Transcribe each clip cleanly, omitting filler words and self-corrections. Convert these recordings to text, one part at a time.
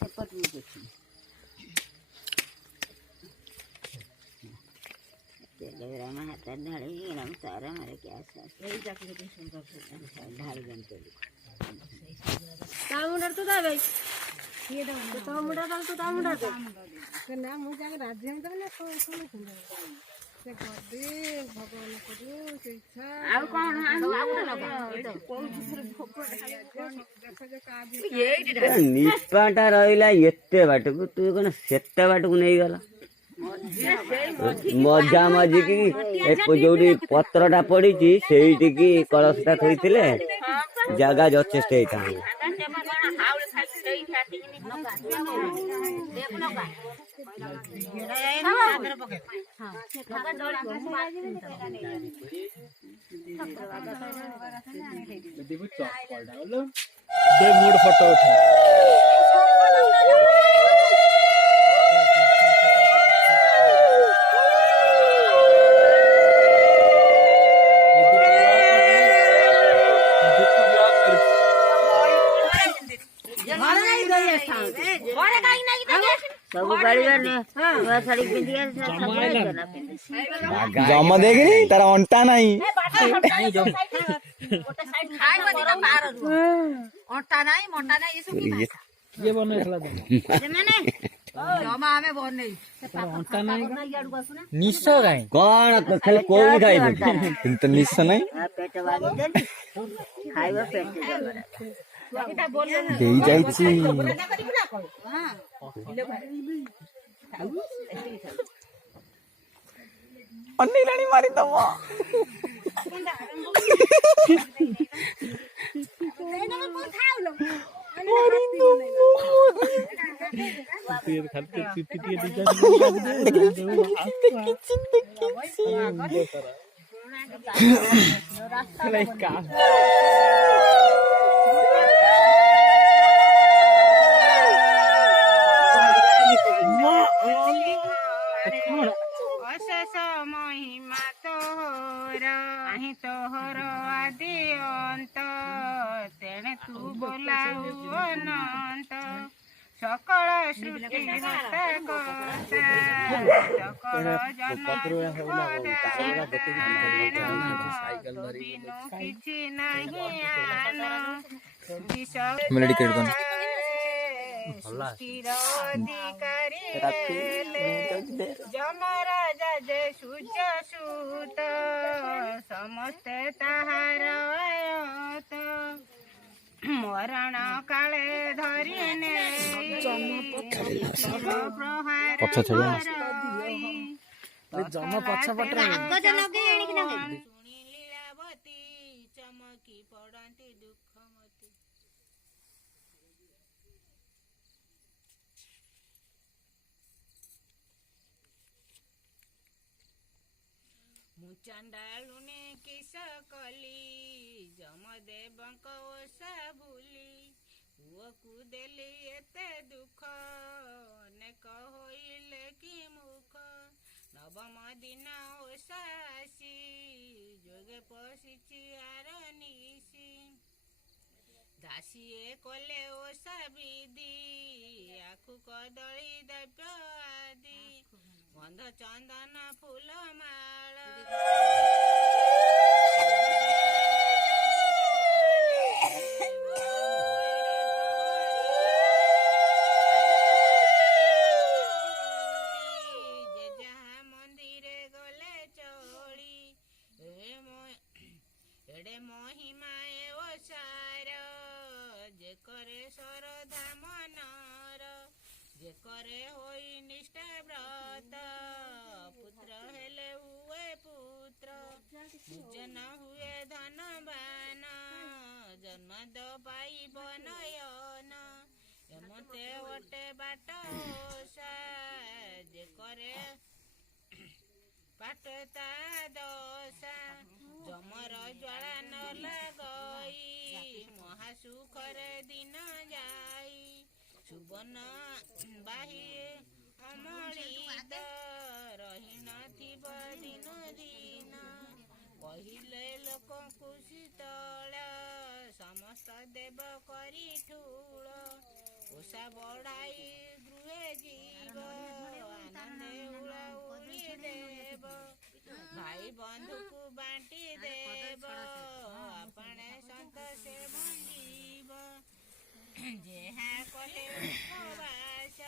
हाथ ढाली सारा मारे क्या ढाल बनते मुंडा तो दा भाई ये तो मुंडा तो मुंडा दे ना मु जाके राज्य में ना कोन से गदे भगवान करू से इच्छा आ कोन निपाटा रहिला एते बाटको तू कोन सेते बाटको नै गला मजा मजी की जो पत्रटा पड़ी से कलशटा थोड़े जगह जचेस्ट फोटो उठा जम देखनी तार अंटा नहीं ये बनेला निश्चय गाय कौन खाली कोई खाई तो निश्चय नहीं खाइबा पेट देई जाईची अन्नीलाणी मारी दवा महिमा तोहर अहि तोहर आदि अंत तेणे तू बोलाऊ अनंत सकल सृष्टि सकल बिनु किछि नहीं आन मेलोडी केट कोन सृष्टिर अधिकारी जमराजा जे सूर्य सूत समस्ते ताहार आयत मरण काले धरिने जम पछपटे लीलावती चमकी पड़ती दुखमती चंडालुने किस कली जमदेवंक ओषा भूली पुओ को देली एते दुख अनेक होइले कि मुख नवम दिन ओषा आसी जोगे पशिची आर निशी दासीए कले ओषा विधि आखु कदली द्रव्य आदि गंध चंदन फूल माल जहाँ मंदिरे गले चोली एडे महिमाए ओसार जे करे सरधा मनर जे करे होई निष्ठा व्रत पुत्र हेले हुए पुत्र निज न हुए धनवान जन्म द पाइब नयन एमते ओटे बाट ओषा जे करे पाटता दशा जमर ज्वाला न लगई महासुखरे दिन जाई सुबन बाही अमलित रही नथिब दिन दिन कहिले लोक शीतल समस्त देव करी ठूल ଓଷା ବଢ଼ାଇ ଗୃହେ ଯିବ ଆନନ୍ଦେ ଉଳାଉଳି ଦେବ ଭାଇ ବନ୍ଧୁକୁ ବାଣ୍ଟି ଦେବ ଆପଣା ସନ୍ତୋଷେ ଭଞ୍ଜିବ ଯାହା କଲେ ଉପବାସ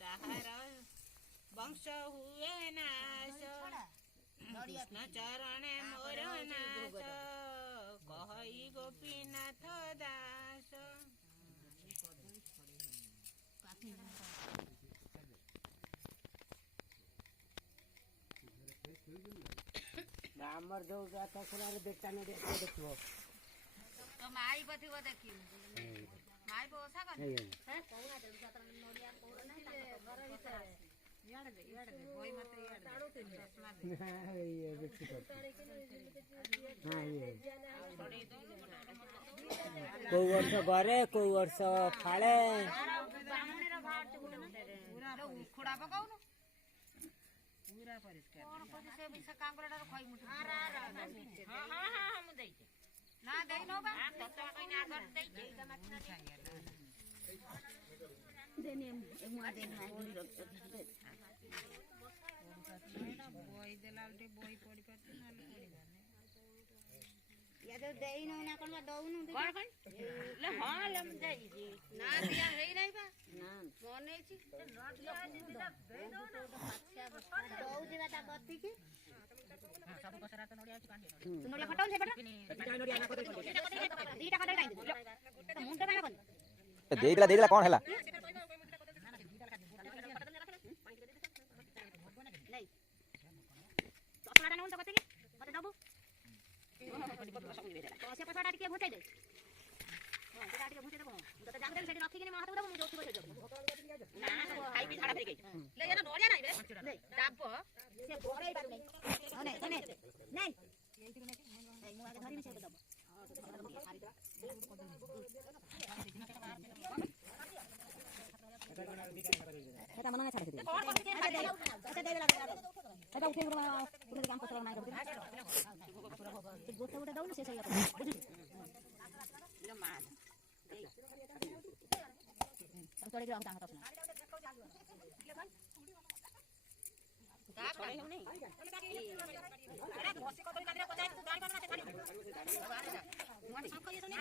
ତାହାର ବଂଶ ହୁଏ ନାଶ କୃଷ୍ଣ ଚରଣେ ମୋର ନାଶ କହି ଗୋପୀନାଥ ଦାସ। ଆମର ଯୋଉ ଗାଥା ଖୋଲାରେ ବେଟା ନେ ଦେଖିବ ତ ମାଇ ପଥିବ ଦେଖିବୁ ମାଇ ପୋଷା କର ହେ କହୁନା ଦେଉ ସତର ନଡ଼ିଆ କୋଡ଼ ନାହିଁ ଘର ଭିତରେ ଇଆଡେ ଦେ ବହି ମତେ ଇଆଡେ ତାଡୁଥିଲି ଇଏ ବେଶୀ କର ହଁ ଇଏ କୋଉ ବର୍ଷ ଘରେ କୋଉ ବର୍ଷ ଫାଳେ ବାମୁଣିର ବାହାରତେ ଗୋଟେ ନା ପୁରା ଉଖୁଡା ପକାଉନୁ ପୁରା ପରିଷ୍କାର କଣ କହୁଛି ସେ ବିଷ କାଙ୍ଗଡ଼ାର ଖଇ ମୁଠି ହଁ ମୁଁ ଦେଇଛି ନା ଦେଇ ନ ବା ତତ କଇନା ଆଗର ଦେଇଛି ଦେନି ମୁଁ ଆଜି ନା ଗୁଳି ରକ୍ତ ବହି ଦେଲା ଟେ ବହି ପଢି ପାରୁଛି ନହେଲେ ପଢିବାନି या तो देई न ना कोन दउनु कोन कोन ले हां ले हम देई ना दिया हेई नाही बा ना कोन नै छी नोट ले आजी दिला देई दो ना दउ दिला ता कत्ती की सब कसरा तो नोडिया छी कांडी तू नोडिया फटाउन से फटा नोडिया ना को दीटा का काई दे मुंड ना कोन देला कोन हला नहीं तोसलाडा नउन तो कत्ती की मते दबु से पछाड़ा टिके घुंचाई दे हां सेटा टिके घुंचाई देबो तो जाम देबे सेठी रखी कि माहात देबो मु जोठी बसे देबो ना खाई पी छाड़ा दे गई ले या ना नोडिया नाही बे नहीं दाबो से गोरे बारू नहीं हां नहीं नहीं नहीं मु आगे धरी में से देबो हां तो हारी दे এটা মনে ছাড়া দিই এটা দেবে লাগা এটা উঠে পুরো কাম করতে না করতে গোটা গোটা দাও না শেষ হয়ে যাবে বুঝলি এটা মার এই আমি তোরে গ্রাম টাকা না তা করে হেউ নেই আরে বসে কত কাদরে কোথায় তুই গাড়ি করনা ছাড়ি মানে সব কইছো না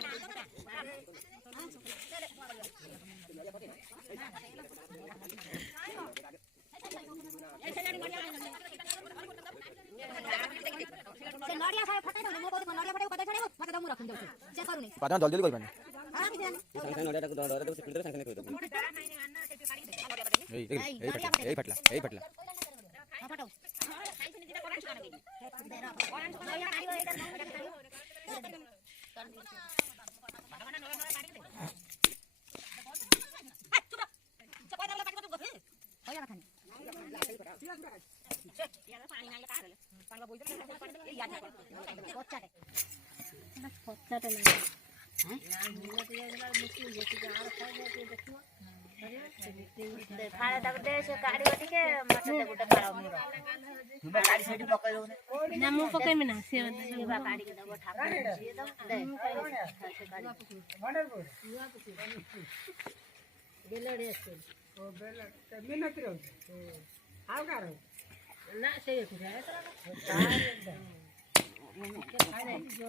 से नडिया साहे फटाइ दो म कहू नडिया फटाइ कतै छडेबो मते दमु रखन दउ से करूनी पाछा जल्दी जल्दी करबानी हां कि जाने संगे नडिया को दर दे फिल्टर संगे कर दो ए फटला हां फटाओ खाइ से निदिटा कोरान सुना गई देरा कोरान सुना या काढियो एटा नउ काढियो कर दी भगवान नडिया काढि दे चुप से कोइ दला काढि दो गफे होया खानी यार पानी नाही का रे पानी बोइदे पानी दे याद कोच्चाटे कोच्चाटे नाही हैं ना मुला तो ये मुश्किल जेती के आर खाए के देखियो दे फाळे तक दे से गाड़ी गटी के मते दे गुटे फाळो मोर तुम गाड़ी सेठी पकई दो ना मु पकई में ना से बा गाड़ी के दबो ठाप से दो दे वंडरफुल बेलड़े स्कूल ओ बेलड़ मेहनत रो आव का रो ना से कुछ है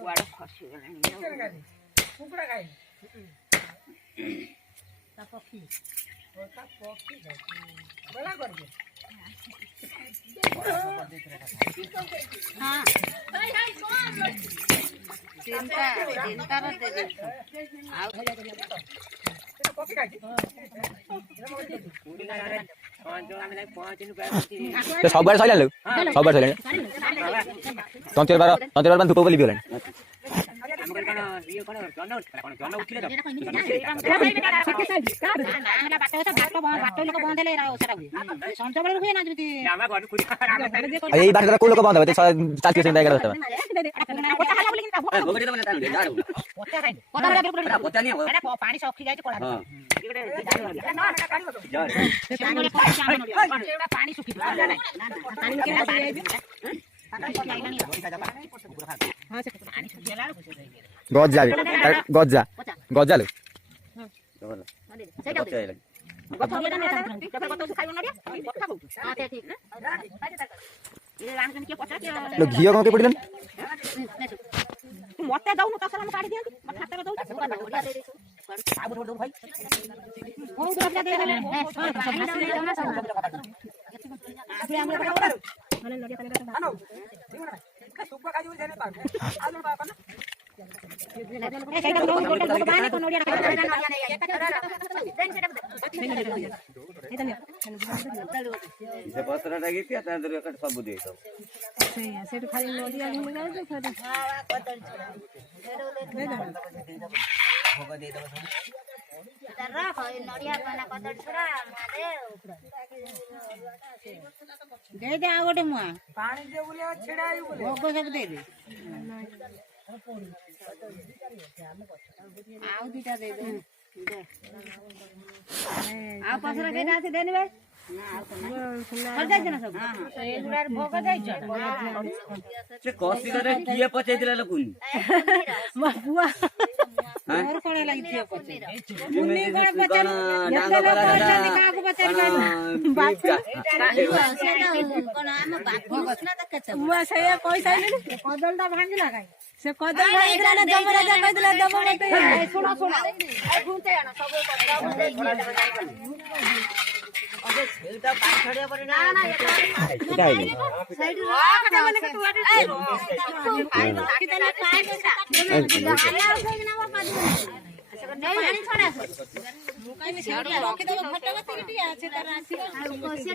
वाड़ा खसी गलानी कुकड़ा खाई ता पक्षी ओ ता पक्षी बड़ा कर दे हां हाय हाय कौन चिंता रे दे आव पक्षी खाई तो सब बार सइला लो सब बार सइला तंतेर बार बंद धूप बोली गेलन हमर कोन ये कोन जन्न उठिले जा हमरा बाटो त बाटो लोक बंधले ओसरा हुए संत बेले हुए ना जति हमरा घर खुरी एई बार को लोक बंद होते 40 किलो दाई कर होता गोबरे दम ना ताल जा पोता खाइ पोता रे पोता नहीं अरे पानी सखी जाय कोला हां इकडे पानी सुखी ना पानी के गजा गजा गजा लो ସେଇଟା ଗଛ ହେଇଗଲାଣି। ଗଛ ନଡ଼ିଆ ଟା କେବେ ଗଛ ଖାଇବ ନଡ଼ିଆ କଥା କହୁଛୁ ହଁ ସେ ଠିକ ନା ଏ ରାଣୀ କିଏ ପଚାର ଲୋ ଘିଅ କଣ କେ ପଡ଼ିଲାନି? ତୁ ମତେ ଦଉନୁ ତା ସାରା ମୁଁ କାଢି ଦିଅନ୍ତି ମତେ ହାତରେ ଦଉଛୁ ନଡ଼ିଆ ଦେଇ ଦେଇଛୁ ଆଉ ଗୋଟେ ଦଉ ଭାଇ। ହଉ ତୁ ନଡ଼ିଆ ଦେଇ ଦେଲେ ଆବେ ଆମର ବଡ଼ ମାନେ ନଡ଼ିଆ ପାଣି ଟା ଆনো ସୁପା କାଜି ବୋଲି ଜାନେ ପାଗ ଆଉ ଜଣ ବାପା ନା ଏ ସେଇଟା ଗୋଟେ ବାହାନେ କୋ ନଡ଼ିଆ ଟା ନଡ଼ିଆ ନେଇ ଦେନ ସେଟା ଏଇଟା ନିଅ ସେ ପତ୍ରଟା ଗିତିଆ ତା ଦେହରେ ଏකට ସବୁ ଦେଇ ଦବ। ସେଇଆ ସେଠୁ ଖାଲି ନଡ଼ିଆ ଘିନି ଯାଉଛି ସେଠୁ ଭୋଗ ଦେଇ ଦବ ସବୁ। ରଖ ନଡ଼ିଆ ପାନା କଦଳୀ ଛଡା ଦେଇ ଦେ ଆଉ ଗୋଟେ ମୁଆ ପାଣି ଦିଅ ବୋଲି ଛିଡା ଆଇ ବୋଲି ଭୋଗ ସବୁ ଦେଇଦେ ଆଉ ଦିଟା ଦେଇଦେ ଆଉ ପଛରେ କେଟା ଅଛି ଦେନି ଭାଇ ସେ କଷିକରେ କିଏ ପଚେଇଥିଲା ଲୋକନି ମୋ ପୁଅ ମୋର କଣ ଲାଗିଥିବ ପଛେ ମୁଁ ସେଇଆ କହିସାଇଲିଣି କଦଳୀ ଟା ଭାଙ୍ଗିଲା କାଇଁ ସେ କଦଳୀ ଭାଙ୍ଗିଥିଲା ନା ଯମରାଜା କହିଥିଲା ଦବ ମତେ ଶୁଣ ଶୁଣ ଘୁଞ୍ଚେ ଆଣ ସବୁ ସେଇଟା ପାଣି ଛଡିବା ପରେ ନା ନା ସେଇଠି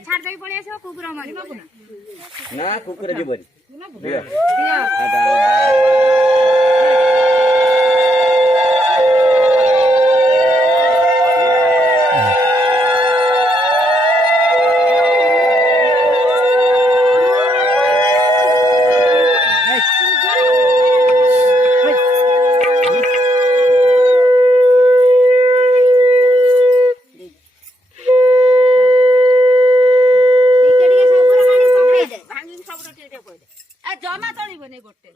ଛାଡି ଦେଇକି ପଳେଇ ଆସିବ କୁକୁର ମାରିବ ନା କୁକୁର ଯିବନି। ଜମା ଚଳିବନି ଗୋଟେ